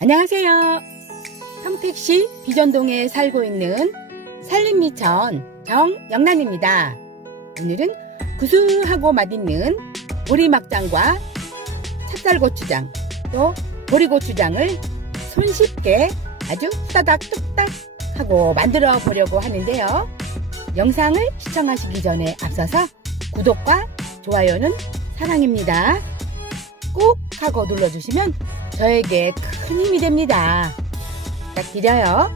안녕하세요. 평택시 비전동에 살고 있는 산림미천 정영란입니다. 오늘은 구수하고 맛있는 보리막장과 찹쌀고추장 또 보리고추장을 손쉽게 아주 후다닥 뚝딱 하고 만들어 보려고 하는데요. 영상을 시청하시기 전에 앞서서 구독과 좋아요는 사랑입니다. 꾹 하고 눌러주시면 저에게 큰 힘이 됩니다. 부탁드려요.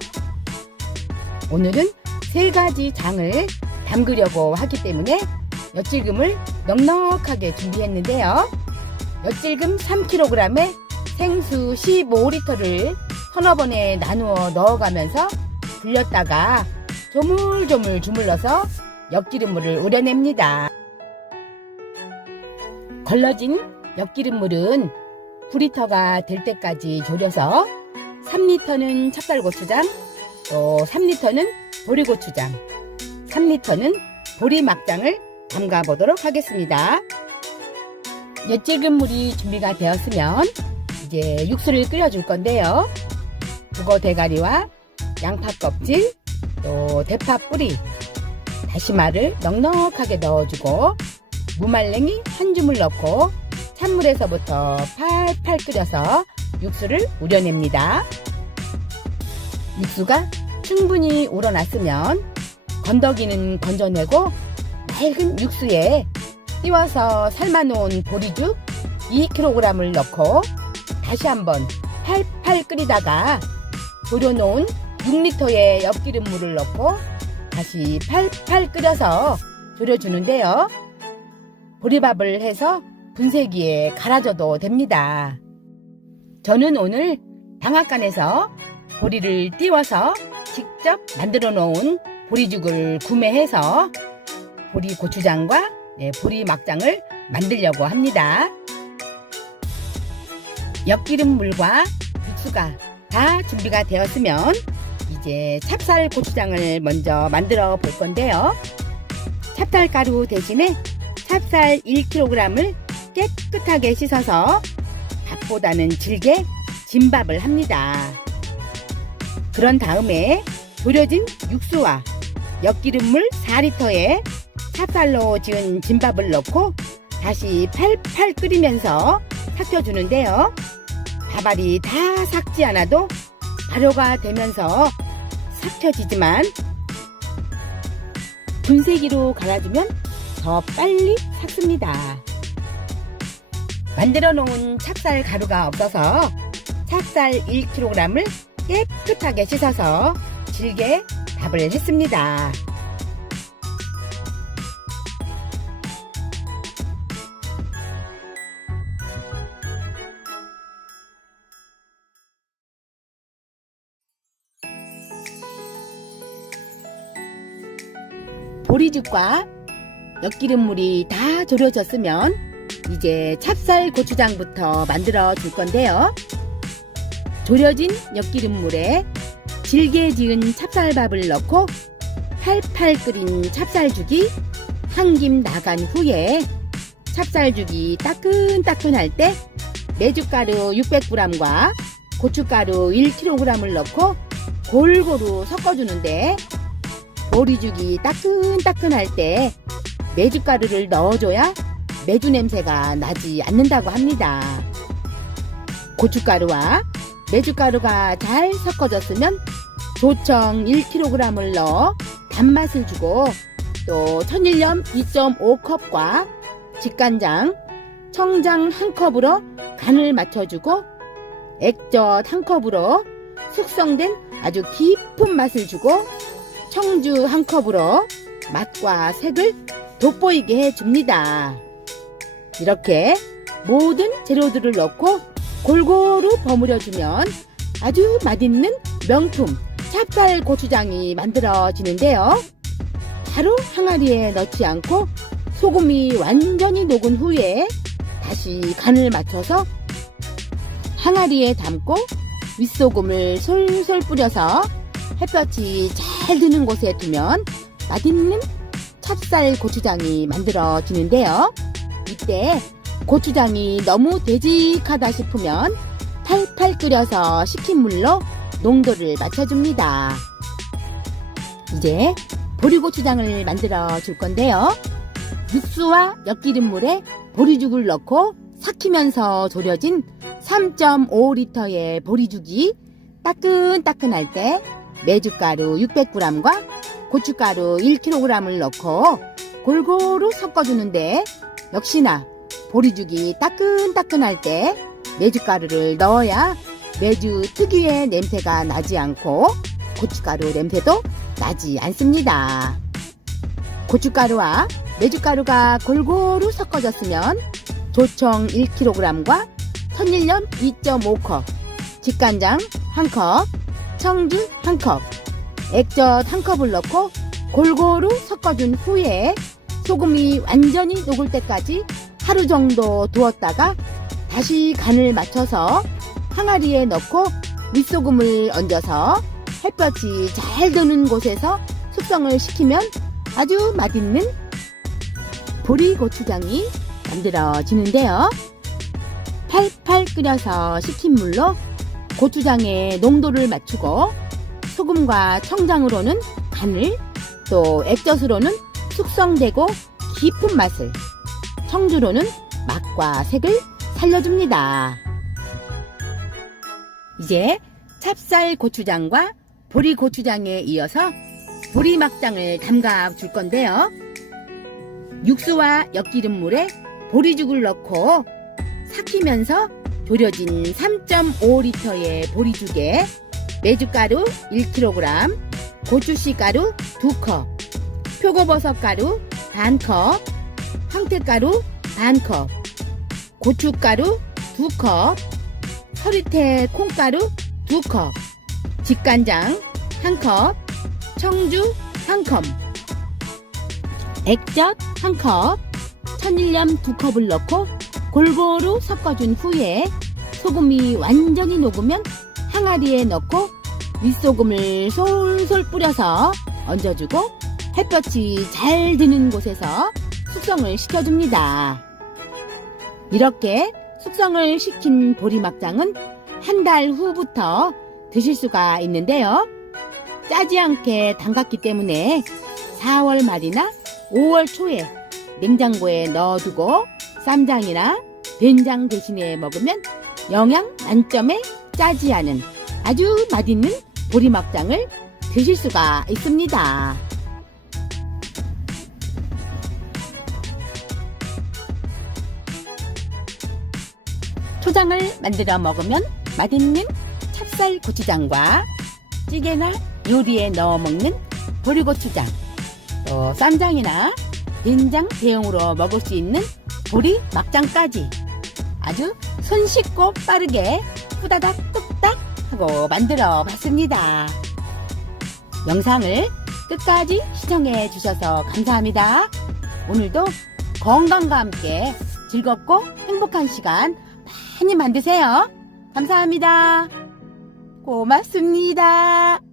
오늘은 3가지 장을 담그려고 하기 때문에 엿질금을 넉넉하게 준비했는데요. 엿질금 3kg에 생수 15L를 서너 번에 나누어 넣어가면서 불렸다가 조물조물 주물러서 엿기름물을 우려냅니다. 걸러진 엿기름물은 9리터가 될 때까지 졸여서 3리터는 찹쌀고추장, 또 3리터는 보리고추장, 3리터는 보리막장을 담가 보도록 하겠습니다. 엿질금물이 준비가 되었으면 이제 육수를 끓여줄 건데요. 북어 대가리와 양파 껍질, 또 대파 뿌리, 다시마를 넉넉하게 넣어주고 무말랭이 한 줌을 넣고 찬물에서부터 팔팔 끓여서 육수를 우려냅니다. 육수가 충분히 우러났으면 건더기는 건져내고 맑은 육수에 띄워서 삶아놓은 보리죽 2kg을 넣고 다시 한번 팔팔 끓이다가 졸여놓은 6리터의 엿기름물을 넣고 다시 팔팔 끓여서 졸여주는데요. 보리밥을 해서 분쇄기에 갈아줘도 됩니다. 저는 오늘 방앗간에서 보리를 띄워서 직접 만들어 놓은 보리죽을 구매해서 보리고추장과 보리막장을 만들려고 합니다. 엿기름물과 육수가 다 준비가 되었으면 이제 찹쌀고추장을 먼저 만들어 볼 건데요. 찹쌀가루 대신에 찹쌀 1kg을 깨끗하게 씻어서 밥보다는 질게 진밥을 합니다. 그런 다음에 졸여진 육수와 엿기름물 4리터에 찹쌀로 지은 진밥을 넣고 다시 팔팔 끓이면서 삭혀주는데요. 밥알이 다 삭지 않아도 발효가 되면서 삭혀지지만 분쇄기로 갈아주면 더 빨리 삭습니다. 만들어 놓은 찹쌀 가루가 없어서 찹쌀 1kg을 깨끗하게 씻어서 질게 밥을 했습니다. 보리죽과 엿기름물이 다 졸여졌으면 이제 찹쌀 고추장부터 만들어 줄 건데요. 졸여진 엿기름물에 질게 지은 찹쌀밥을 넣고 팔팔 끓인 찹쌀죽이 한 김 나간 후에 찹쌀죽이 따끈따끈할 때 메주가루 600g과 고춧가루 1kg을 넣고 골고루 섞어주는데 보리죽이 따끈따끈할 때 메주가루를 넣어줘야 메주 냄새가 나지 않는다고 합니다. 고춧가루와 메주가루가 잘 섞어졌으면 조청 1kg을 넣어 단맛을 주고 또 천일염 2.5컵과 직간장, 청장 1컵으로 간을 맞춰주고 액젓 1컵으로 숙성된 아주 깊은 맛을 주고 청주 1컵으로 맛과 색을 돋보이게 해줍니다. 이렇게 모든 재료들을 넣고 골고루 버무려주면 아주 맛있는 명품 찹쌀 고추장이 만들어지는데요. 바로 항아리에 넣지 않고 소금이 완전히 녹은 후에 다시 간을 맞춰서 항아리에 담고 윗소금을 솔솔 뿌려서 햇볕이 잘 드는 곳에 두면 맛있는 찹쌀 고추장이 만들어지는데요. 이때 고추장이 너무 되직하다 싶으면 팔팔 끓여서 식힌 물로 농도를 맞춰줍니다. 이제 보리고추장을 만들어 줄 건데요. 육수와 엿기름물에 보리죽을 넣고 삭히면서 졸여진 3.5L의 보리죽이 따끈따끈할 때 메주가루 600g과 고춧가루 1kg을 넣고 골고루 섞어주는데, 역시나 보리죽이 따끈따끈할 때 메주가루를 넣어야 메주 특유의 냄새가 나지 않고 고춧가루 냄새도 나지 않습니다. 고춧가루와 메주가루가 골고루 섞어졌으면 조청 1kg과 천일염 2.5컵, 직간장 1컵, 청주 1컵, 액젓 1컵을 넣고 골고루 섞어준 후에 소금이 완전히 녹을 때까지 하루 정도 두었다가 다시 간을 맞춰서 항아리에 넣고 윗소금을 얹어서 햇볕이 잘 드는 곳에서 숙성을 시키면 아주 맛있는 보리고추장이 만들어지는데요. 팔팔 끓여서 식힌 물로 고추장의 농도를 맞추고 소금과 청장으로는 간을, 또 액젓으로는 숙성되고 깊은 맛을, 청주로는 맛과 색을 살려줍니다. 이제 찹쌀 고추장과 보리고추장에 이어서 보리막장을 담가 줄 건데요. 육수와 엿기름물에 보리죽을 넣고 삭히면서 졸여진 3.5L의 보리죽에 메주가루 1kg, 고추씨가루 2컵, 표고버섯가루 반컵, 황태가루 반컵, 고춧가루 2컵, 서리태 콩가루 2컵, 직간장 1컵, 청주 1컵, 액젓 1컵, 천일염 2컵을 넣고 골고루 섞어준 후에 소금이 완전히 녹으면 항아리에 넣고 윗소금을 솔솔 뿌려서 얹어주고 햇볕이 잘 드는 곳에서 숙성을 시켜줍니다. 이렇게 숙성을 시킨 보리막장은 한 달 후부터 드실 수가 있는데요. 짜지 않게 담갔기 때문에 4월 말이나 5월 초에 냉장고에 넣어두고 쌈장이나 된장 대신에 먹으면 영양 만점의 짜지 않은 아주 맛있는 보리막장을 드실 수가 있습니다. 초장을 만들어 먹으면 맛있는 찹쌀 고추장과 찌개나 요리에 넣어 먹는 보리고추장, 또 쌈장이나 된장 대용으로 먹을 수 있는 보리막장까지 아주 손쉽고 빠르게 후다닥 뚝딱 하고 만들어 봤습니다. 영상을 끝까지 시청해 주셔서 감사합니다. 오늘도 건강과 함께 즐겁고 행복한 시간 많이 만드세요. 감사합니다. 고맙습니다.